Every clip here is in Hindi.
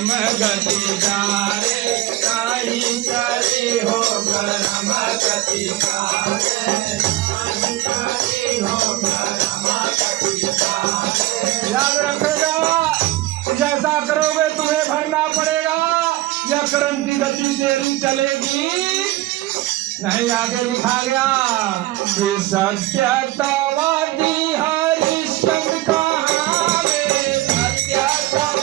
गति सारे नहीं करे हो कर्म गति सारे नहीं करे हो कर्म गति सारे। याद रखेगा, जैसा करोगे तुम्हें भरना पड़ेगा। यह कर्म की गति तेरी चलेगी नहीं। आगे लिखा गया कि सत्यतावादी हरिश्चंद्र कहावे, सत्यतावादी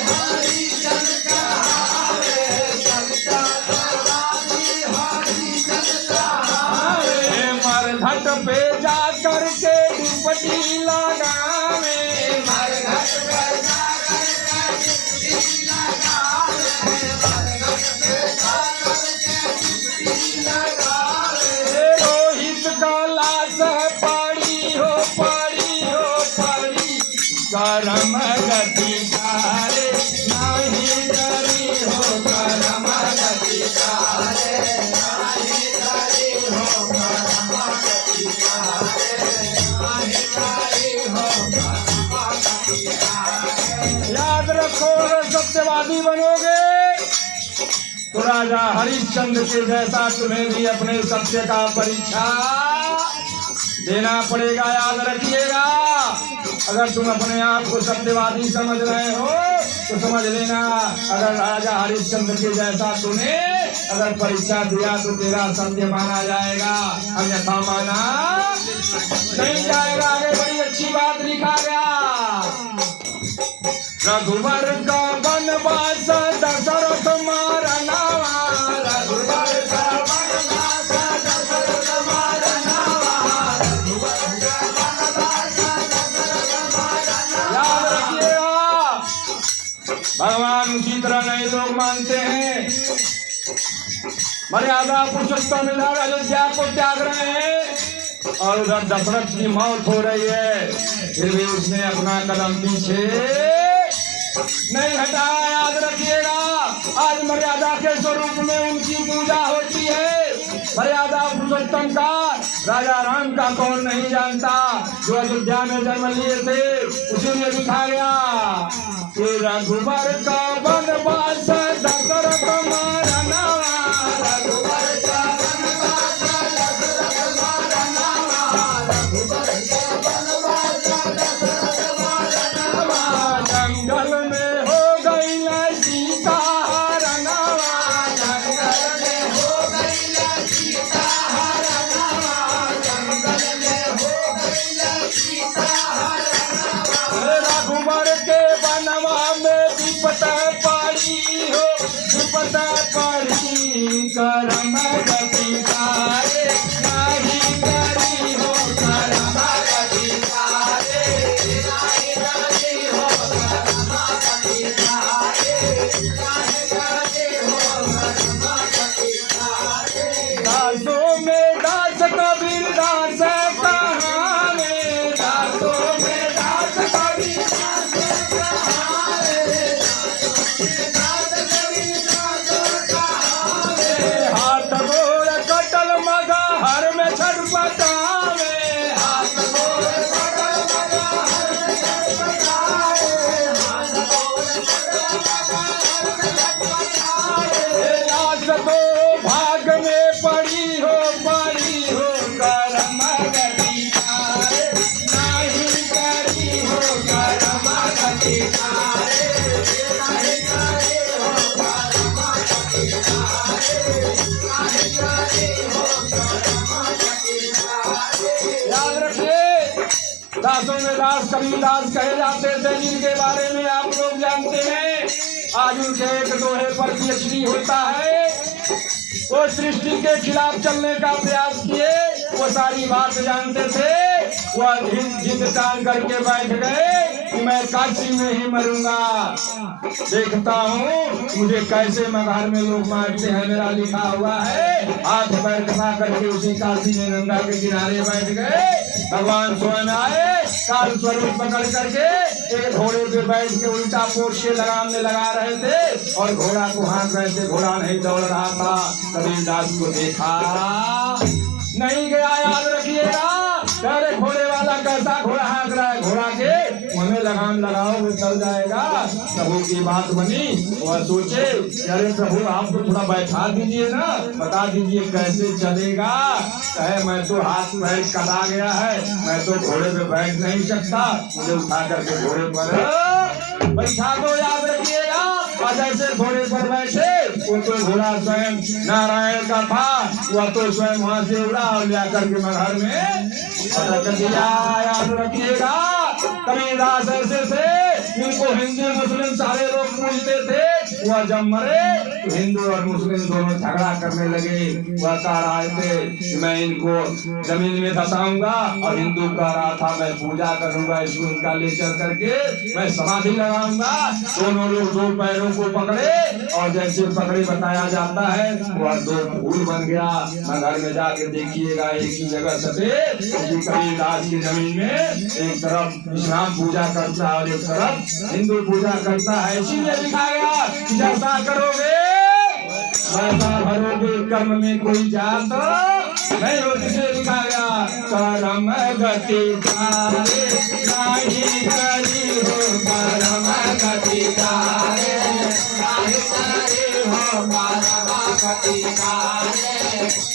हरिश्चंद्र कहावे, सत्यतावादी हरिश्चंद्र कहावे। मरघट पे जा करके डुबकी लगावे, मरघट पे जा करके डुबकी लगावे, मरघट पे जा करके डुबकी लगावे। रोहित का लाश पड़ी हो पड़ी हो पड़ी, कर्म गति सारे नहीं करी हो कर्म गति सारे नहीं करी हो कर्म गति सारे नहीं करी हो कर्म गति सारे। याद रखो, सत्यवादी बनोगे तो राजा हरिश्चंद्र के जैसा तुम्हें भी अपने सत्य का परीक्षा देना पड़ेगा। याद रखिएगा, अगर तुम अपने आप को सत्यवादी समझ रहे हो तो समझ लेना, अगर राजा हरिश्चंद्र के जैसा तुम्हें अगर परीक्षा दिया तो तेरा सत्य माना जाएगा, अन्यथा माना नहीं जाएगा। आगे बड़ी अच्छी बात लिखा गया, रघुवर का वनवास दशरथ मारना, रघुवर का वनवास दशरथ मारना, रघुवर का वनवास दशरथ मारना। याद रखिएगा, भगवान उसी तरह नहीं लोग मानते हैं। मर्यादा पुरुषोत्तम इधर अयोध्या को त्याग रहे हैं और उधर दशरथ की मौत हो रही है, फिर भी उसने अपना कदम पीछे नहीं हटाया। याद रखिएगा, आज मर्यादा के स्वरूप में उनकी पूजा होती है। मर्यादा पुरुषोत्तम का राजा राम का कौन नहीं जानता, जो अयोध्या में जन्म लिए थे। उसी में लिखा गया कि रघुवर का वनवास दशरथ मारना, रघुवर का वनवास दशरथ मारना, रघुवर का वनवास दशरथ मारना। जंगल में हो गई सीता हरनवा, जंगल में हो गई सीता हरनवा, जंगल में हो गई सीता हरनवा। रघुवर के वनवा में विपत पड़ी हो, विपत पड़ी, कर्म गति सारे नहीं करी हो कर्म गति सारे नहीं करी हो कर्म गति सारे नहीं करी हो कर्म गति सारे। दासों में दास कबीर दास कहावे, दासों में दास कबीर दास कहावे, दास कबीर दास कहावे। हाथ गोड़ कटल मगा हर में छटपटावे, हाथ गोड़ कटल मगा हर में छटपटावे, हाथ गोड़ कटल मगा हर में छटपटावे। लाश तो भाग में पड़ी हो कर्म गति सारे नहीं करी हो कर्म गति सारे नहीं करी हो कर्म गति सारे नहीं करी हो कर्म गति सारे। याद रखिए, दासों में दास कबीर दास कहे जाते थे, जिनके बारे में आप लोग जानते हैं। आज उनके एक दोहे पर पीएचडी होता है। वो सृष्टि के खिलाफ चलने का प्रयास किए, वो सारी बात जानते थे। वह जिद टांग करके बैठ गए कि मैं काशी में ही मरूंगा, देखता हूँ मुझे कैसे मगहर में लोग मारते हैं। मेरा लिखा हुआ है, हाथ पैर कसा करके उसी काशी में गंगा के किनारे बैठ गए। भगवान स्वयं आए, काल स्वरूप पकड़ करके एक घोड़े पे बैठ के उल्टा पोट से लगाम में लगा रहे थे और घोड़ा को हाँक रहे थे। घोड़ा नहीं दौड़ रहा था। कबीरदास को देखा नहीं गया। याद रखिएगा, अरे घोड़े वाला कैसा घोड़ा हाँक रहा है, घोड़ा के मुँह में लगाम लगाओगे चल जाएगा। प्रभु की बात बनी, वह सोचे अरे प्रभु आप तो थोड़ा बैठा दीजिए ना, बता दीजिए कैसे चलेगा। कहे मैं तो हाथ पैर कटा गया है, मैं तो घोड़े पे बैठ नहीं सकता, मुझे उठा करके घोड़े पर बैठा दो। याद रखिएगा, और जैसे घोड़े पर बैठे वो तो घोड़ा स्वयं नारायण का था, वह तो स्वयं वहां से उड़ा और ले करके घर में रख दिया। याद रखिएगा, कबीरदास ऐसे थे इनको हिंदू मुस्लिम सारे लोग पूछते थे। वह जब मरे तो हिंदू और मुस्लिम दोनों झगड़ा करने लगे। वह कह रहे थे कि मैं इनको जमीन में धसाऊंगा, और हिंदू कह रहा था मैं पूजा करूंगा, इसको इनका ले चल करके मैं समाधि लगाऊंगा। दोनों लोग दो पैरों को पकड़े और जैसे पकड़े बताया जाता है वह दो फूल बन गया। घर में जाके देखिएगा एक ही जगह सटे कबीरदास की जमीन में एक तरफ इस्लाम पूजा करता है और एक तरफ हिंदू पूजा करता है। इसीलिए लिखा गया जैसा करोगे वैसा भरोगे, कर्म में कोई जात नहीं हो। जिसे लिखा गया कर्म गति तारे नहीं करी हो, कर्म गति तारे नहीं करी हो, कर्म गति तारे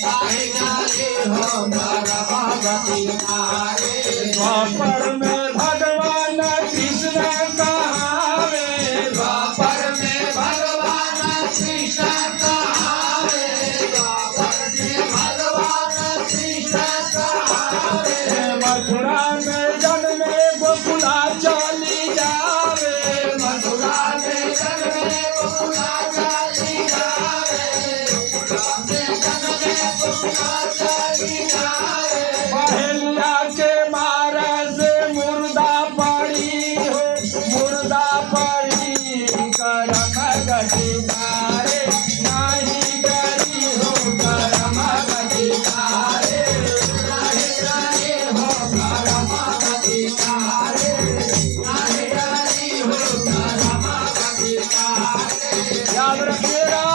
नहीं करी हो, कर्म गति तारे। द्वापर में भगवान कृष्ण कहावे, द्वापर में भगवान कृष्ण कहावे, द्वापर में भगवान कृष्ण कहावे। मथुरा में जन्मे गोकुला चली जावे, मथुरा में जन्मे गोकुला चली जावे, मथुरा में जन्मे गोकुला चली जावे। पहलिया के मारे से मुर्दा पड़ी हो, मुर्दा पड़ी, कर्म गति तारे नहीं करी हो, कर्म गति तारे नहीं करी हो, कर्म गति तारे नहीं करी हो, कर्म गति तारे। याद रखिएगा,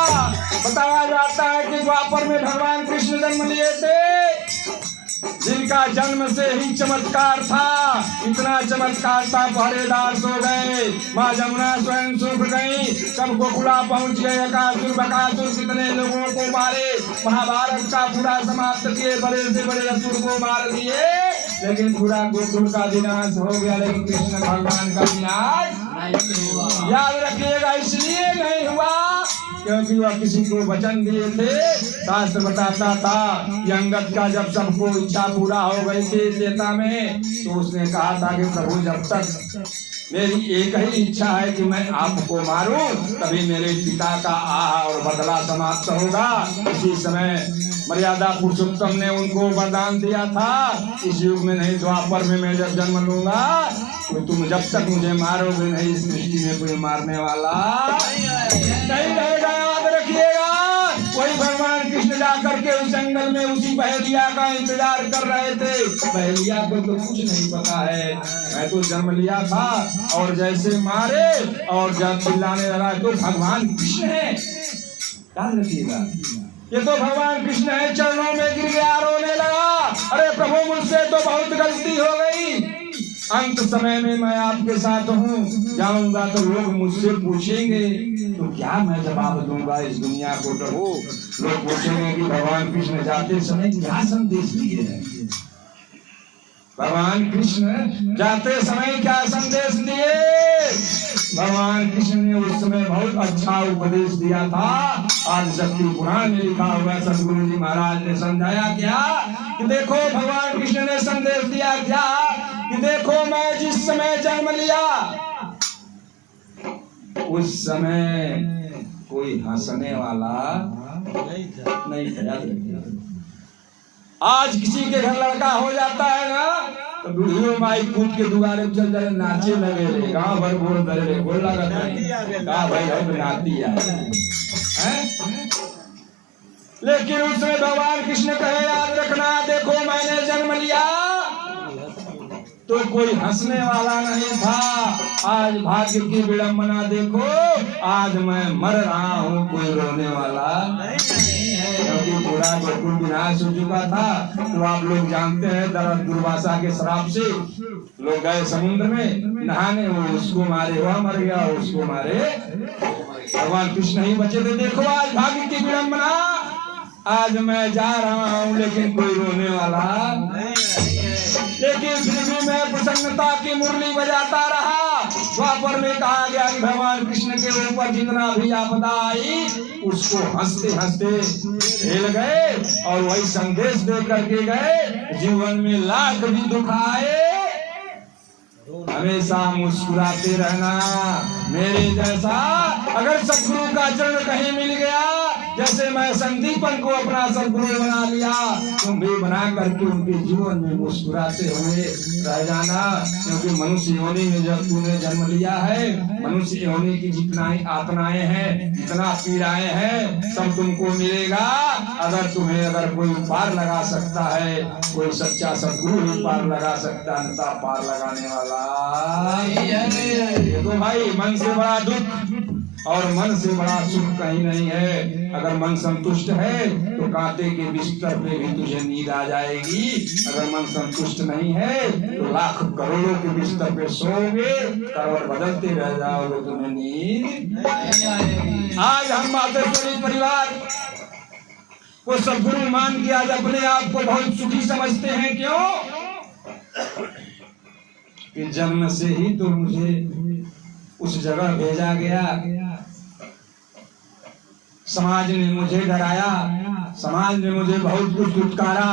बताया जाता है कि द्वापर में भगवान कृष्ण जन्म लिए थे, जिनका जन्म से ही चमत्कार था। इतना चमत्कार था पहरेदार सो गए, माँ जमुना स्वयं सूख गई, सब गोकुला पहुंच गए। अकासुर बकासुर कितने लोगों को मारे, महाभारत का पूरा समाप्त किए, बड़े से बड़े असुर को मार दिए, लेकिन पूरा गोकुल का विनाश हो गया, लेकिन कृष्ण भगवान का विनाश नहीं हुआ। याद रखिएगा, इसलिए नहीं हुआ क्योंकि वह किसी को वचन दिए थे। शास्त्र बताता था कि अंगद का जब सबको इच्छा पूरा हो गई थी देता में, तो उसने कहा था कि प्रभु जब तक मेरी एक ही इच्छा है कि मैं आपको मारूं, तभी मेरे पिता का आह और बदला समाप्त होगा। इसी समय मर्यादा पुरुषोत्तम ने उनको वरदान दिया था, इस युग में नहीं द्वापर में मैं जब जन्म लूंगा तो तुम जब तक मुझे मारोगे नहीं, इस सृष्टि में कोई मारने वाला नहीं रहेगा। याद रखिएगा, वही भगवान कृष्ण जाकर के उस जंगल में उसी बहेलिया का इंतजार कर रहे थे। बहेलिया को तो कुछ नहीं पता है, मैं तो जन्म लिया था, और जैसे मारे और जब चिल्लाने लगा तो भगवान कृष्ण है। याद रखिएगा, ये तो भगवान कृष्ण है। चरणों में गिर गया, रोने लगा, अरे प्रभु मुझसे तो बहुत गलती हो गई, अंत समय में मैं आपके साथ हूँ, जाऊंगा तो लोग मुझसे पूछेंगे तो क्या मैं जवाब दूंगा इस दुनिया को। प्रभु लोग पूछेंगे कि भगवान कृष्ण जाते समय क्या संदेश दिए हैं, भगवान कृष्ण जाते समय क्या संदेश दिए। भगवान कृष्ण ने उस समय बहुत अच्छा उपदेश दिया था। आज शक्ति पुराण में लिखा हुआ, सदगुरु जी महाराज ने समझाया क्या कि देखो भगवान कृष्ण ने संदेश दिया क्या कि देखो मैं जिस समय जन्म लिया उस समय कोई हंसने वाला नहीं था। आज किसी के घर लड़का हो जाता है ना तो वीडियो माई कूद के दुआरे चल जाए, नाचे लगे रे, गाँव भर बोल दे रे, बोल लगा भाई है नाती है। लेकिन उसमें भगवान कृष्ण कहे याद रखना, देखो मैंने जन्म लिया तो कोई हंसने वाला नहीं था। आज भाग्य की विडंबना देखो, आज मैं मर रहा हूँ, कोई रोने वाला नहीं है। क्योंकि पूरा गोकुल विनाश हो चुका था। तो आप लोग जानते हैं दुर्वासा के श्राप से लोग गए समुद्र में नहाने, वो उसको मारे, वह मर गया, उसको मारे, भगवान कृष्ण ही बचे थे। देखो आज भाग्य की विडंबना, आज मैं जा रहा हूँ लेकिन कोई रोने वाला लेकिन फिर भी मैं प्रसन्नता की मुरली बजाता रहा। द्वापर में कहा गया कि भगवान कृष्ण के ऊपर जितना भी आपदा आई उसको हंसते हंसते झेल गए और वही संदेश दे करके गए, जीवन में लाख भी दुख आए हमेशा मुस्कुराते रहना। मेरे जैसा अगर सदगुरु का चरण कहीं मिल गया, जैसे मैं संदीपन को अपना सदगुरु बना लिया, तुम भी बना करके उनके जीवन में मुस्कुराते हुए रह जाना। क्योंकि मनुष्य योनि में जब तूने जन्म लिया है, मनुष्य योनि की जितना ही यातनाएं हैं, जितना पीड़ाएं हैं, सब तुमको मिलेगा। अगर कोई पार लगा सकता है, कोई सच्चा सदगुरु ही पार लगा सकता है, अन्यथा पार लगाने वाला देखो भाई, मन से बड़ा दुख और मन से बड़ा सुख कहीं नहीं है। अगर मन संतुष्ट है तो कांटे के बिस्तर पे भी तुझे नींद आ जाएगी, अगर मन संतुष्ट नहीं है तो लाख करोड़ों के बिस्तर पे सोओगे, करवट बदलते रह जाओगे, तुम्हें नींद। आज हम मातेश्वरी परिवार को सदगुरु मान के आज अपने आप को बहुत सुखी समझते हैं। क्यों? कि जन्म से ही तो मुझे उस जगह भेजा गया, समाज ने मुझे डराया, समाज ने मुझे बहुत कुछ दुत्कारा,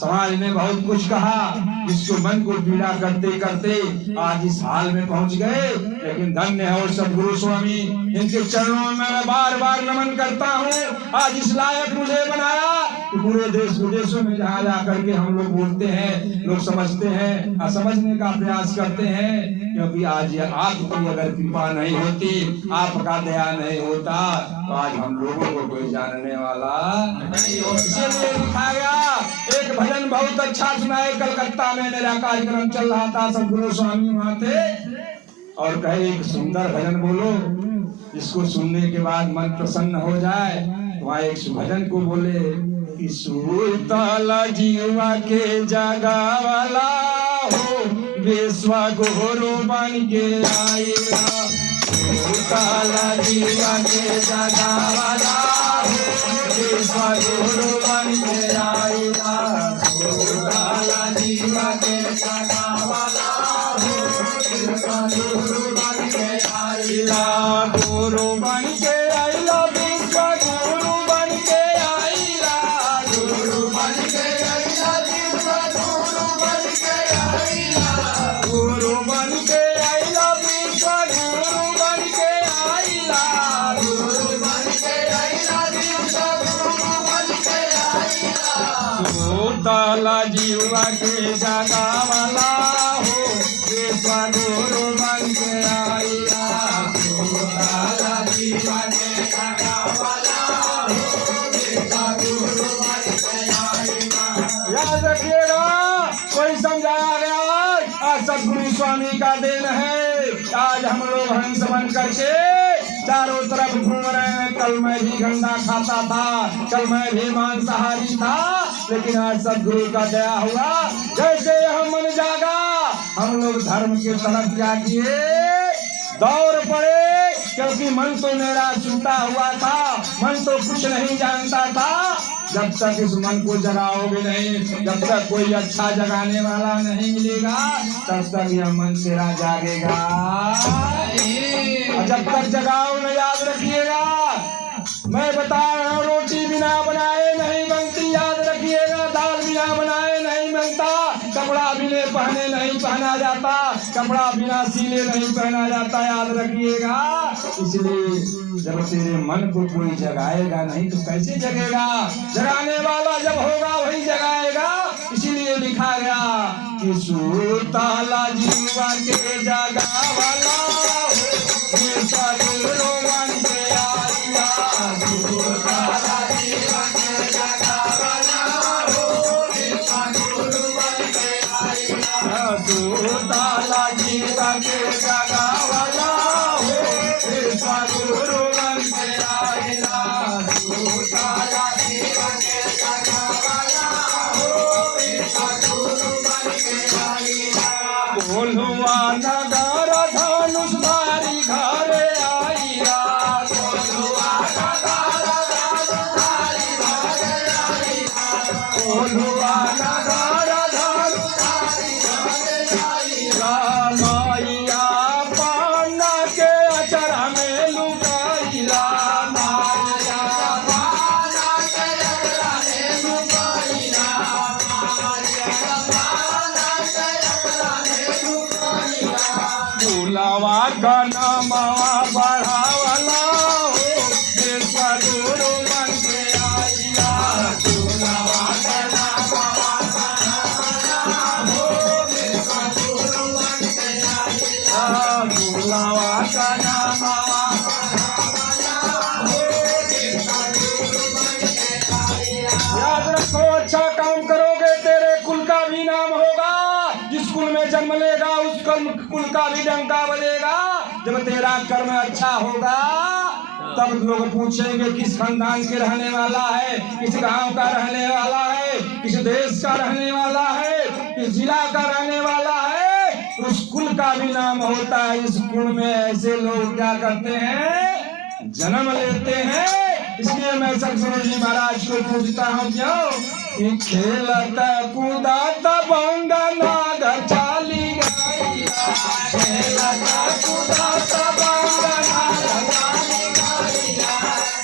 समाज ने बहुत कुछ कहा, जिसको मन को पीड़ा करते करते आज इस हाल में पहुंच गए। लेकिन धन्य है और सदगुरु स्वामी, इनके चरणों में मैं बार बार नमन करता हूँ। आज इस लायक मुझे बनाया कि पूरे देश विदेशों में जहाँ जा करके हम लोग बोलते हैं, लोग समझते हैं, समझने का प्रयास करते हैं। क्योंकि आज आपकी अगर कृपा नहीं होती, आपका दया नहीं होता, तो आज हम लोगों को कोई जानने वाला नहीं होता। इसलिए लिखा गया, एक भजन बहुत अच्छा सुनाए, कलकत्ता में मेरा कार्यक्रम चल रहा था, सदगुरु स्वामी वहां थे और कहे एक सुंदर भजन बोलो जिसको सुनने के बाद मन प्रसन्न हो जाए। वहाँ एक भजन को बोले कि सुरताला जीवा के जागा वाला हो, विश्वा गुरु बन के आएगा। सुरताला जीवा के जागा वाला हो, विश्वा गुरु बन के आएगा। सुरताला जीवा के जागा वाला हो, विश्वा गुरु बन के आएगा। गुरु बन के आएगा, विश्वा गुरु बन के आएगा। गुरु बन के आएगा, विश्वा गुरु बन के आएगा। गुरु बन के आएगा, विश्वा गुरु बन के आएगा। गुरु बन के आएगा, विश्वा गुरु बन के आएगा। सुरताला जीवा के जागा वाला हो, विश्वा गुरु बन के आएगा। सुरताला जीवा के जागा वाला हो, विश्वा गुरु बन के आएगा। याद रखिएगा, कोई समझाया गया आज सदगुरु स्वामी का देन है। आज हम लोग हंस बन करके चारों तरफ घूम रहे हैं। कल मैं भी गंदा खाता था, कल मैं भी मांसाहारी था, लेकिन आज सदगुरु का दया हुआ, जैसे हम मन जागा, हम लोग धर्म के तरफ जागिए दौड़ पड़े। क्योंकि मन तो मेरा छूटा हुआ था, मन तो कुछ नहीं जानता था। जब तक इस मन को जगाओगे नहीं, जब तक कोई अच्छा जगाने वाला नहीं मिलेगा, तब तक यह मन तेरा जागेगा। और जब तक जगाओ न, याद रखिएगा, मैं बता रहा हूँ, रोटी बिना बनाए नहीं बनती, याद रखिएगा। दाल बिना बनाए नहीं बनता, कपड़ा बिना पहने नहीं पहना जाता, कपड़ा बिना सिले नहीं पहना जाता, याद रखिएगा। इसलिए जब तेरे मन को कोई जगाएगा नहीं तो कैसे जगेगा? जगाने वाला जब होगा वही जगाएगा। इसीलिए लिखा गया कि सुरताला जीवा के जागा वाला हो, विश्वा गुरु बन के आएगा। सुरताला जीवा के जागा वाला हो, विश्वा गुरु बन के आएगा। सुरताला जीवा के जागा वाला हो, विश्वा गुरु बन के आएगा। सुरताला जीवा कुल का भी डंका बजेगा। जब तेरा कर्म अच्छा होगा तब लोग पूछेंगे किस खानदान के रहने वाला है, किस गांव का रहने वाला है, किस देश का रहने वाला है, किस जिला का रहने वाला है। उस कुल का भी नाम होता है। इस कुल में ऐसे लोग क्या करते हैं, जन्म लेते हैं। इसलिए मैं सदगुरु जी महाराज को पूछता हूँ क्यों कि खेलता कूदाता बंगा नाग चाली गैया, खेलता कूदाता बंगा नाग चाली गैया,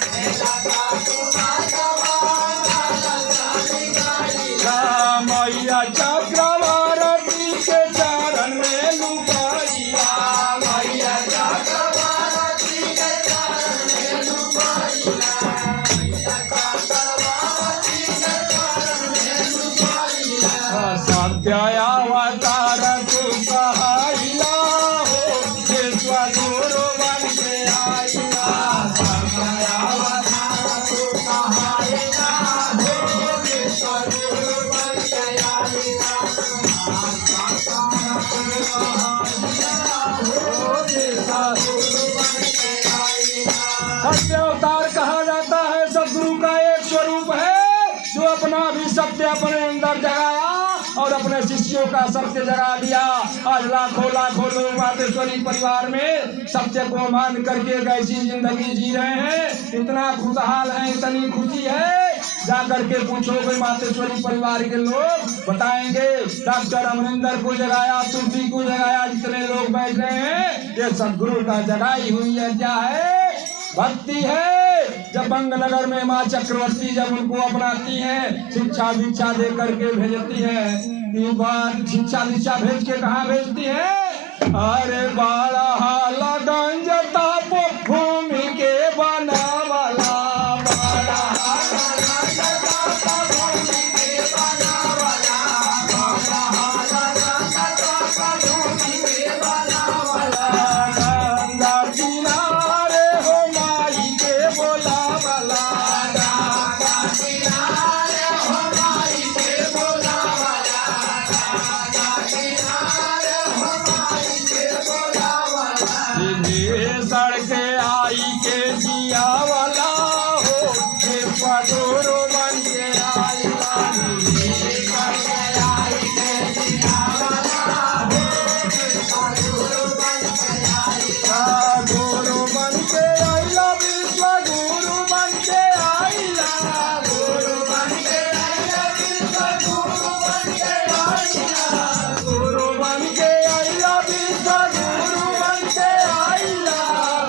खेलता कूदाता बंगा नाग चाली गैया। मैया चक्रवर्ती के चरण में लुकाइया, मैया चक्रवर्ती के चरण में लुकाइया, मैया चक्रवर्ती के चरण में लुकाइया। सत्य अवतार तू कहाइला हो, विश्व गुरु बन के आइला। सत्य अवतार तू कहाइला हो, विश्व गुरु बन के आइला। सत्य अवतार कहा जाता है सदगुरु का एक स्वरूप है जो अपना भी सत्य अपने अंदर जगाया और अपने शिष्यों का सत्य जगा दिया। आज लाखों लाखों लोग मातेश्वरी परिवार में सत्य को मान करके कैसी जिंदगी जी रहे हैं। इतना खुशहाल है, इतनी खुशी है, जाकर के पूछोगे मातेश्वरी परिवार के लोग बताएंगे डॉक्टर अमरिंदर को जगाया, तुलसी को जगाया, जितने लोग बैठ रहे हैं ये सदगुरु का जगाई हुई है। क्या है? भक्ति है। जब बंगनगर में माँ चक्रवर्ती जब उनको अपनाती है, शिक्षा दीक्षा दे करके भेजती है, ये बात शिक्षा दीक्षा भेज के कहाँ भेजती है? अरे बाड़ा हाला गंज तापो भूमि के बनावला, बाड़ा हाला गंज तापो भूमि के बनावला, बाड़ा हाला गंज तापो भूमि के बनावला। गंगा किनारे हो माई के बोलावला, गंगा किनारे हो माई के बोलावला, गंगा किनारे हो माई के बोलावला। सड़के आई के जिया वाला हो, विश्व गुरु बन के आइला। सड़के आई के जिया वाला हो, विश्व गुरु बन के आइला। गुरु बन के आइला, विश्व गुरु बन के आइला, गुरु बन के आइला, विश्व गुरु बन के आइला, गुरु बन के आइला, विश्व गुरु बन के आइला,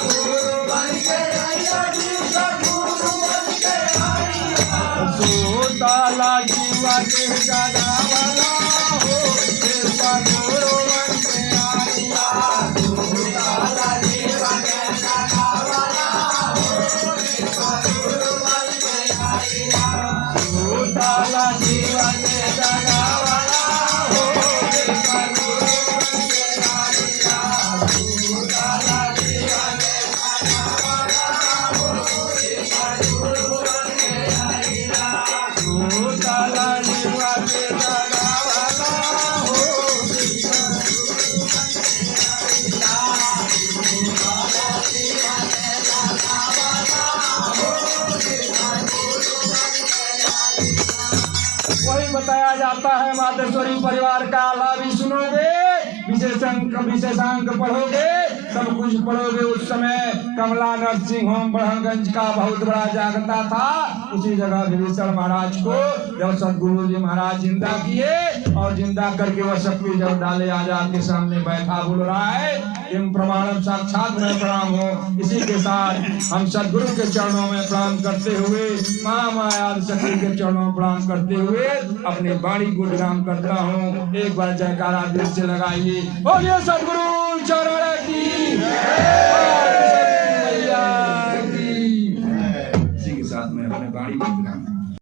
गुरु बन के आइला, विश्व गुरु बन के आइला। सोताला जीवा के जगावला हो, विश्व गुरु बन के आइला। सोताला जीवा के जगावला हो, विश्व गुरु बन के आइला। सोताला जीवा के जगावला हो, विश्व गुरु बन के आइला। सोताला जीवा के जगावला हो, विश्व गुरु बन के आइला। सोताला जीवा के जगावला हो, विश्व गुरु बन के आइला। सोताला जीवा के जगावला हो, विश्व गुरु बन के आइला। वही बताया जाता है मातेश्वरी परिवार का लाभ भी सुनोगे, विशेषांक पढ़ोगे, सब कुछ पढ़ोगे। उस समय कमला नरसिंह होम बड़हलगंज का बहुत बड़ा जागता था। उसी जगह विभीषण महाराज को जब सदगुरु जी महाराज जिंदा किए और जिंदा करके वह शक्ति जब डाले आजाद के सामने बैठा बोल रहा है इन प्रमाणम साक्षात में प्रणाम हो। इसी के साथ हम सदगुरु के चरणों में प्रणाम करते हुए, माँ माया शक्ति के चरणों में प्रणाम करते हुए अपनी वाणी को विराम करता हूँ। एक बार जयकारा दिल से लगाइए, बोलिए सदगुरु चरण